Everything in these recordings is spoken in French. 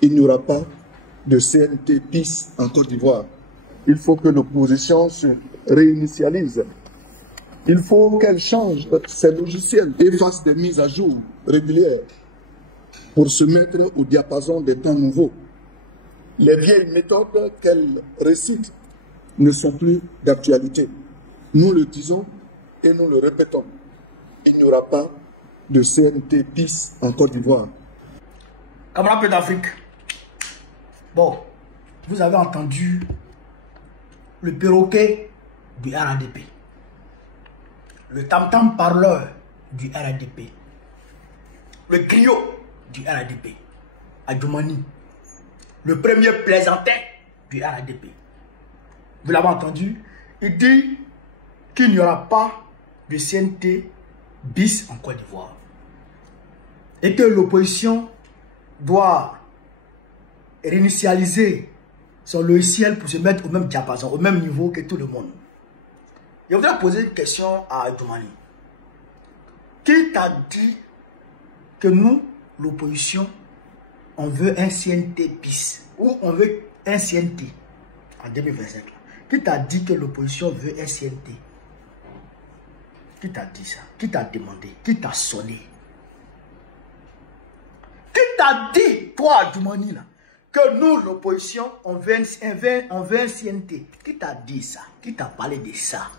il n'y aura pas de CNT bis en Côte d'Ivoire. Il faut que l'opposition se réinitialise. Il faut qu'elle change ses logiciels et fasse des mises à jour régulières pour se mettre au diapason des temps nouveaux. Les vieilles méthodes qu'elle récite ne sont plus d'actualité. Nous le disons et nous le répétons. Il n'y aura pas de CNT bis en Côte d'Ivoire. Camarades d'Afrique, bon, vous avez entendu le perroquet du RADP, le tam-tam parleur du RADP, le griot du RADP, Adjoumani, le premier plaisantin du RADP. Vous l'avez entendu, il dit qu'il n'y aura pas de CNT bis en Côte d'Ivoire et que l'opposition doit réinitialiser son logiciel pour se mettre au même diapason, au même niveau que tout le monde. Je voudrais poser une question à Adjoumani. Qui t'a dit que nous, l'opposition, on veut un CNT bis ou on veut un CNT en 2025? Qui t'a dit que l'opposition veut un CNT? Qui t'a dit ça? Qui t'a demandé? Qui t'a sonné? Qui t'a dit, toi, Adjoumani, là, que nous, l'opposition, on veut un CNT? Qui t'a dit ça? Qui t'a parlé de ça?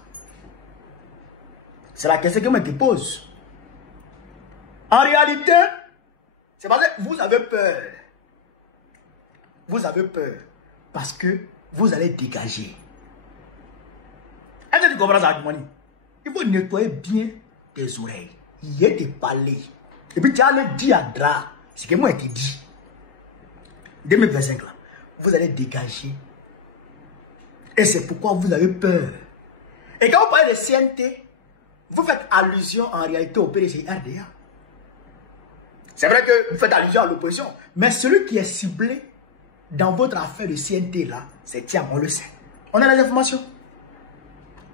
C'est la question que je me pose. En réalité, c'est parce que vous avez peur. Vous avez peur parce que vous allez dégager. Est-ce que tu comprends ça, Adjoumani? Il faut nettoyer bien tes oreilles. Il y a des palais. Et puis tu allais dire à Dra, c'est que moi qui dis. 2025 là, vous allez dégager. Et c'est pourquoi vous avez peur. Et quand vous parlez de CNT, vous faites allusion en réalité au PDG RDA. C'est vrai que vous faites allusion à l'opposition, mais celui qui est ciblé dans votre affaire de CNT là, c'est Thiam, on le sait. On a les informations.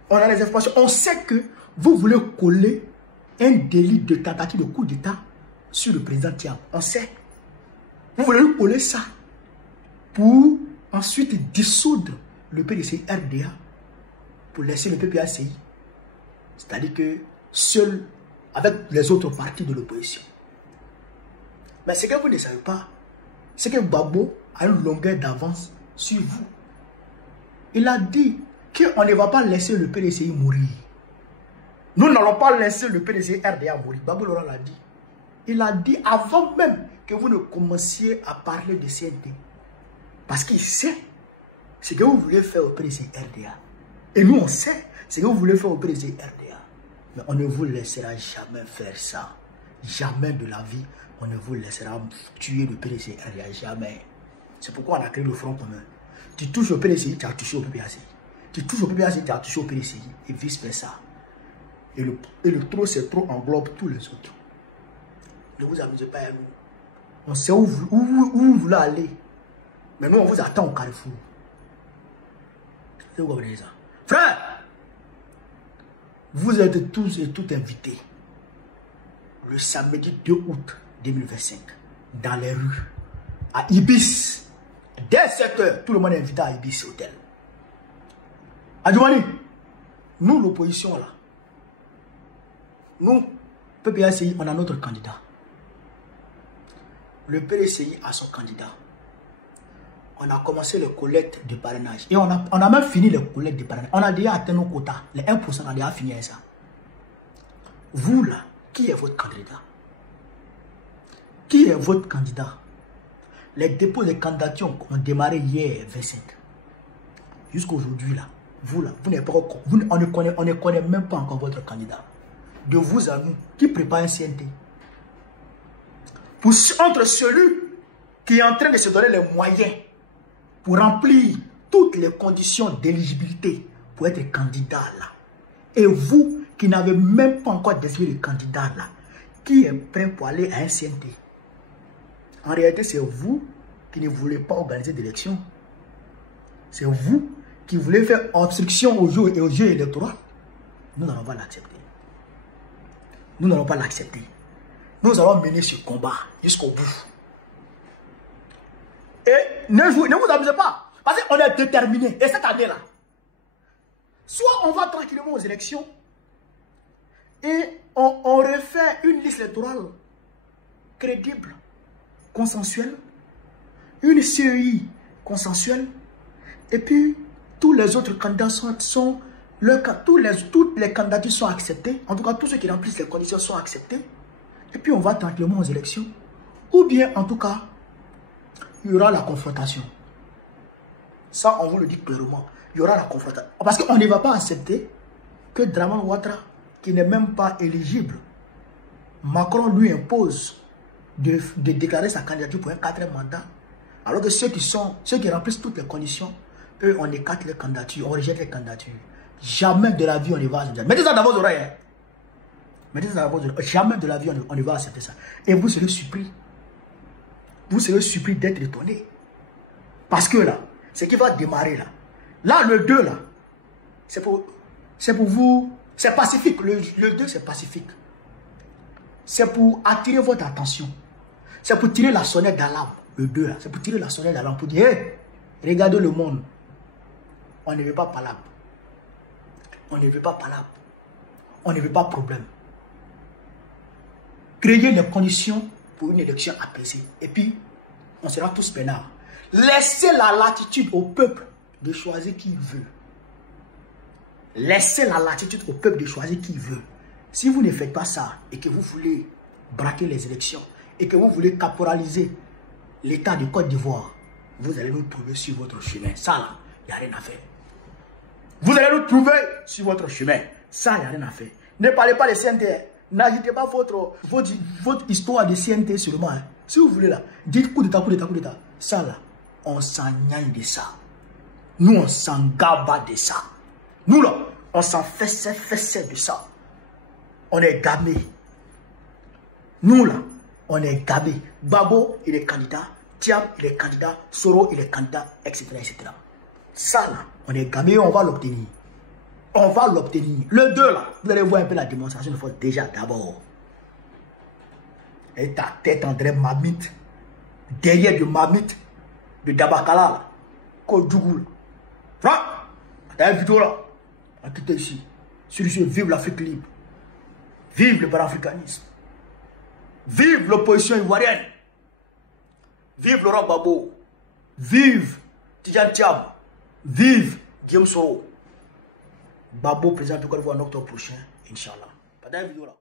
On a les informations. On sait que vous voulez coller un délit de tentative de coup d'État sur le président Thiam. On sait. Vous voulez lui coller ça pour ensuite dissoudre le PDC RDA pour laisser le PPACI. C'est-à-dire que seul avec les autres partis de l'opposition. Mais ce que vous ne savez pas, c'est que Gbagbo a une longueur d'avance sur vous. Il a dit qu'on ne va pas laisser le PDCI mourir. Nous n'allons pas laisser le PDCI RDA mourir. Gbagbo Laurent l'a dit. Il a dit avant même que vous ne commenciez à parler de CNT. Parce qu'il sait ce que vous voulez faire au PDCI RDA. Et nous, on sait ce que vous voulez faire au PDCI RDA. Mais on ne vous laissera jamais faire ça. Jamais de la vie, on ne vous laissera tuer le PDCI RDA. Jamais. C'est pourquoi on a créé le Front commun. Tu touches au PDCI, tu as touché au PPACI. Tu touches au PPACI, tu as touché au PDCI. Et vice versa. Et le trop, c'est trop englobe tous les autres. Ne vous amusez pas à nous. On sait où vous voulez aller. Mais nous, on vous attend au carrefour. Vous comprenez ça? Frère, vous êtes tous et toutes invités le samedi 2 août 2025 dans les rues à Ibis. Dès 7 h, tout le monde est invité à Ibis Hotel. Adjoumani, nous, l'opposition là, nous, PPACI, on a notre candidat. Le PDCI a son candidat. On a commencé les collectes de parrainage. Et on a même fini les collectes de parrainage. On a déjà atteint nos quotas. Les 1%, on a déjà fini avec ça. Vous là, qui est votre candidat? Qui est votre candidat? Les dépôts de candidatures ont démarré hier 25. Jusqu'aujourd'hui là, vous n'êtes pas encore. On ne connaît même pas encore votre candidat. De vous à nous, qui prépare un CNT? Entre celui qui est en train de se donner les moyens pour remplir toutes les conditions d'éligibilité pour être candidat là, et vous qui n'avez même pas encore désigné le candidat là, qui est prêt pour aller à un CNT? En réalité, c'est vous qui ne voulez pas organiser d'élection. C'est vous qui voulez faire obstruction au jeu électoral. Nous n'allons pas l'accepter. Nous n'allons pas l'accepter. Nous allons mener ce combat jusqu'au bout. Et ne vous amusez pas. Parce qu'on est déterminé. Et cette année-là, soit on va tranquillement aux élections et on refait une liste électorale crédible, consensuelle, une CEI consensuelle, et puis tous les autres candidats toutes les candidatures sont acceptées, en tout cas tous ceux qui remplissent les conditions sont acceptés, et puis on va tranquillement aux élections, ou bien en tout cas, il y aura la confrontation. Ça, on vous le dit clairement, il y aura la confrontation. Parce qu'on ne va pas accepter que Draman Ouattara, qui n'est même pas éligible, Macron lui impose de déclarer sa candidature pour un 4e mandat, alors que ceux qui remplissent toutes les conditions, eux, on écarte les candidatures, on rejette les candidatures. Jamais de la vie on ne va accepter ça. Mettez ça dans vos oreilles. Hein. Mettez ça dans vos oreilles. Jamais de la vie on ne va accepter ça. Et vous serez surpris. Vous serez surpris d'être étonné. Parce que là, ce qui va démarrer là, le 2 là, c'est pour vous, c'est pacifique. Le 2 c'est pacifique. C'est pour attirer votre attention. C'est pour tirer la sonnette d'alarme. Le 2 là, c'est pour tirer la sonnette d'alarme. Pour dire, hey, regardez le monde. On ne veut pas palabre. On ne veut pas palabre. On ne veut pas problème. Créer les conditions pour une élection apaisée. Et puis, on sera tous peinards. Laissez la latitude au peuple de choisir qui il veut. Laissez la latitude au peuple de choisir qui il veut. Si vous ne faites pas ça et que vous voulez braquer les élections et que vous voulez caporaliser l'État de Côte d'Ivoire, vous allez nous trouver sur votre chemin. Ça là, il n'y a rien à faire. Vous allez nous trouver sur votre chemin. Ça, il n'y a rien à faire. Ne parlez pas de CNT. N'agitez pas votre histoire de CNT seulement. Hein. Si vous voulez là, dites coup d'état, coup d'état, coup d'état. Ça là, on s'en gagne de ça. Nous, on s'en gaba de ça. Nous là, on s'en fessait de ça. On est gamés. Nous là, on est gamés. Babo, il est candidat. Thiam, il est candidat. Soro, il est candidat, etc., etc. Ça là, on est gamés, on va l'obtenir. On va l'obtenir. Le 2 là, vous allez voir un peu la démonstration de force déjà d'abord. Et ta tête en train mamite. Derrière de mamite. De Dabakala là. Kodjougou là. Franck, t'as une vidéo là. On quitte ici. Sur ce, vive l'Afrique libre. Vive le panafricanisme. Vive l'opposition ivoirienne. Vive Laurent Gbagbo. Vive Tidjane Thiam. Vive Guillaume Soro. Gbagbo, président de Côte d'Ivoire en octobre prochain, Inch'Allah. Pas d'une vidéo là.